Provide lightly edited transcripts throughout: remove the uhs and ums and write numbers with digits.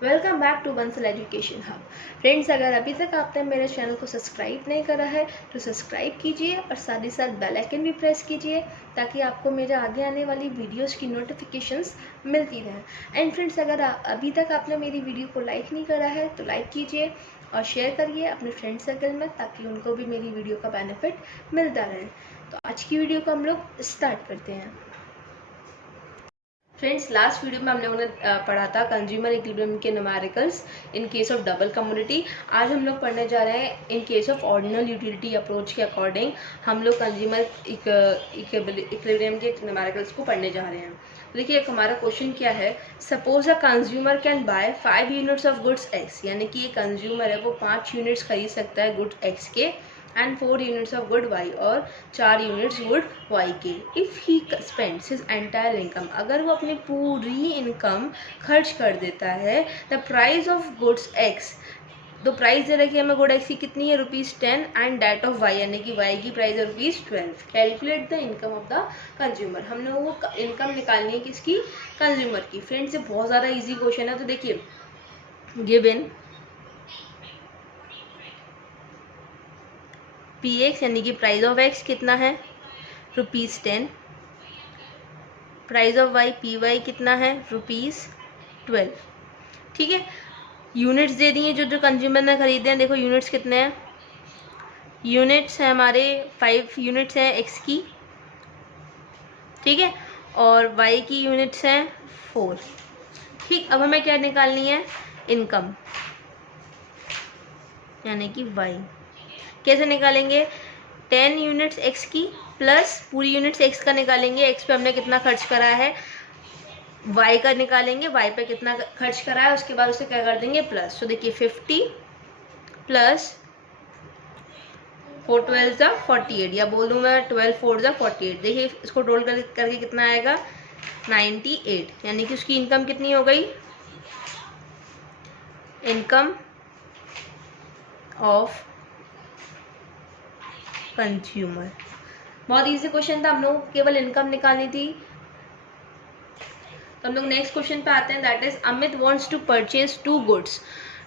Welcome back to Bansal education hub. Friends, अगर अभी तक आपने मेरे चैनल को सब्सक्राइब नहीं करा है तो सब्सक्राइब कीजिए और साथ ही साथ बेल आइकन भी प्रेस कीजिए ताकि आपको मेरे आगे आने वाली वीडियोस की नोटिफिकेशंस मिलती रहें। एंड फ्रेंड्स, अगर अभी तक आपने मेरी वीडियो को लाइक नहीं करा है तो लाइक कीजिए और शेयर करिए अपने फ्रेंड सर्कल में ताकि उनको भी मेरी वीडियो का बेनिफिट मिलता रहे। तो आज की वीडियो को हम लोग स्टार्ट करते हैं। फ्रेंड्स, लास्ट वीडियो में हम लोगों ने पढ़ा था कंज्यूमर इक्विलिब्रियम के numericals in case of double commodity. आज हम लोग पढ़ने जा रहे हैं in case of ordinal utility approach के अकॉर्डिंग हम लोग कंज्यूमर इक्विलिब्रियम के न्यूमेरिकल्स को पढ़ने जा रहे हैं। तो देखिए, एक हमारा क्वेश्चन क्या है। Suppose a consumer can buy 5 units of goods x, यानी कि ये कंज्यूमर है वो 5 यूनिट्स खरीद सकता है गुड्स एक्स के and 4 units of good Y, और 4 यूनिट्स गुड वाई के। If he spends his entire income, अगर वो अपनी पूरी इनकम खर्च कर देता है, the price of goods X, तो प्राइस दे रखी है हमें गुड एक्स की कितनी है ₹10 एंड डेट ऑफ वाई, यानी कि वाई की प्राइस है ₹12। Calculate the income of the consumer. हम लोगों को इनकम निकालनी है किसकी? कंज्यूमर की। फ्रेंड्स, ये बहुत ज़्यादा ईजी क्वेश्चन है। तो देखिए, गिवन पी एक्स यानी कि प्राइस ऑफ एक्स कितना है? ₹10। Price of Y P Y कितना है? ₹12। ठीक है, यूनिट्स दे दिए जो कंज्यूमर ने खरीदे हैं। देखो यूनिट्स कितने हैं? यूनिट्स है हमारे 5 यूनिट्स हैं एक्स की, ठीक है, और वाई की यूनिट्स हैं 4। ठीक, अब हमें क्या निकालनी है? इनकम, यानी कि वाई। कैसे निकालेंगे? 10 यूनिट्स एक्स की प्लस पूरी यूनिट्स एक्स का निकालेंगे। एक्स पे हमने कितना खर्च करा है, वाई का निकालेंगे, वाई पे कितना खर्च करा है, उसके बाद उसे क्या कर देंगे? प्लस। तो देखिए 50 प्लस 4 12 जा 48, या बोल दूँ मैं 12 4 जा 48। देखिए इसको टोल करके कितना आएगा? 98, यानी कि उसकी इनकम कितनी हो गई? Income of consumer. बहुत इजी क्वेश्चन था, हम लोग को केवल इनकम निकालनी थी। तो हम लोग नेक्स्ट क्वेश्चन पे आते हैं, that is Amit wants to purchase 2 goods.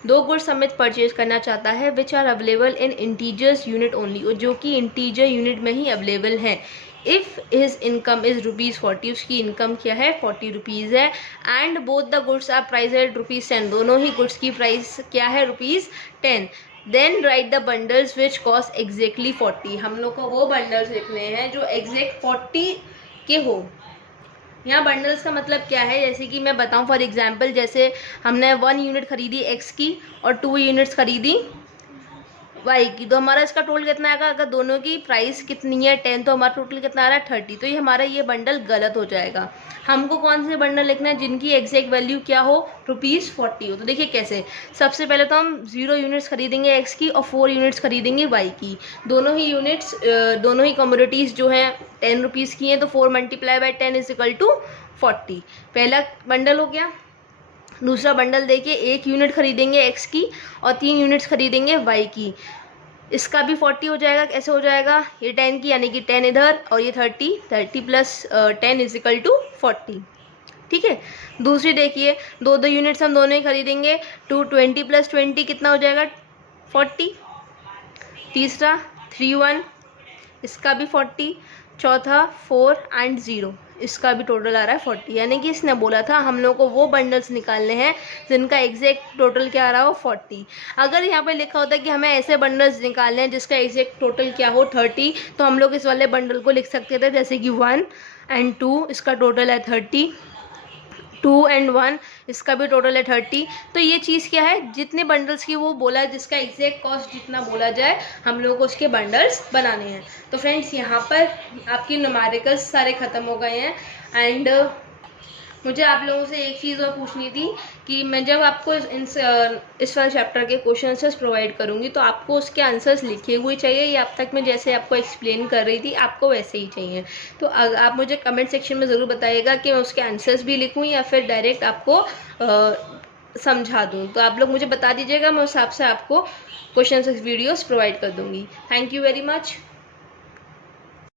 2 goods Amit purchase करना चाहता है which are available in integers unit only, जो कि इंटीजर यूनिट में ही अवेलेबल हैं। इफ़ हिज इनकम इज ₹40, उसकी इनकम क्या है? ₹40 है, and both the goods are price at ₹10, दोनों ही गुड्स की प्राइस क्या है? ₹10। Then write the bundles which cost exactly 40। हम लोग को वो बंडल्स लिखने हैं जो एग्जैक्ट 40 के हो। यहाँ बंडल्स का मतलब क्या है? जैसे कि मैं बताऊँ फॉर एग्जांपल, जैसे हमने 1 यूनिट खरीदी एक्स की और 2 यूनिट्स खरीदी वाई की, तो हमारा इसका टोटल कितना आएगा? अगर दोनों की प्राइस कितनी है 10, तो हमारा टोटल कितना आ रहा है 30। तो ये हमारा ये बंडल गलत हो जाएगा। हमको कौन से बंडल लिखना है? जिनकी एग्जैक्ट वैल्यू क्या हो? ₹40 हो। तो देखिए कैसे। सबसे पहले तो हम 0 यूनिट्स खरीदेंगे एक्स की और 4 यूनिट्स खरीदेंगे वाई की। दोनों ही यूनिट्स, दोनों ही कमोडिटीज़ जो हैं ₹10 की हैं, तो 4 × 10 इज इक्वल टू 40। पहला बंडल हो गया। दूसरा बंडल देखिए, 1 यूनिट खरीदेंगे एक्स की और 3 यूनिट्स खरीदेंगे वाई की, इसका भी 40 हो जाएगा। कैसे हो जाएगा? ये 10 की, यानी कि 10 इधर, और ये 30 प्लस 10 इज इक्वल टू 40। ठीक है, दूसरी देखिए, 2 यूनिट्स हम दोनों ही खरीदेंगे, 20 प्लस 20 कितना हो जाएगा? 40। तीसरा 3 1, इसका भी 40। चौथा 4 एंड 0, इसका भी टोटल आ रहा है 40। यानी कि इसने बोला था हम लोग को वो बंडल्स निकालने हैं जिनका एग्जैक्ट टोटल क्या आ रहा हो? 40। अगर यहाँ पे लिखा होता कि हमें ऐसे बंडल्स निकालने हैं जिसका एग्जैक्ट टोटल क्या हो? 30, तो हम लोग इस वाले बंडल को लिख सकते थे, जैसे कि 1 एंड 2, इसका टोटल है 30। 2 एंड 1, इसका भी टोटल है 30। तो ये चीज़ क्या है? जितने बंडल्स की वो बोला है, जिसका एग्जैक्ट कॉस्ट जितना बोला जाए, हम लोगों को उसके बंडल्स बनाने हैं। तो फ्रेंड्स, यहाँ पर आपकी न्यूमेरिकल्स सारे ख़त्म हो गए हैं। एंड मुझे आप लोगों से एक चीज़ और पूछनी थी कि मैं जब आपको इस वाले चैप्टर के क्वेश्चन आंसर्स प्रोवाइड करूँगी तो आपको उसके आंसर्स लिखे हुए चाहिए, या अब तक मैं जैसे आपको एक्सप्लेन कर रही थी आपको वैसे ही चाहिए? तो आप मुझे कमेंट सेक्शन में ज़रूर बताइएगा कि मैं उसके आंसर्स भी लिखूँ या फिर डायरेक्ट आपको समझा दूँ। तो आप लोग मुझे बता दीजिएगा, मैं उस हिसाब से आपको क्वेश्चन आंसर्स वीडियोज़ प्रोवाइड कर दूँगी। Thank you very much.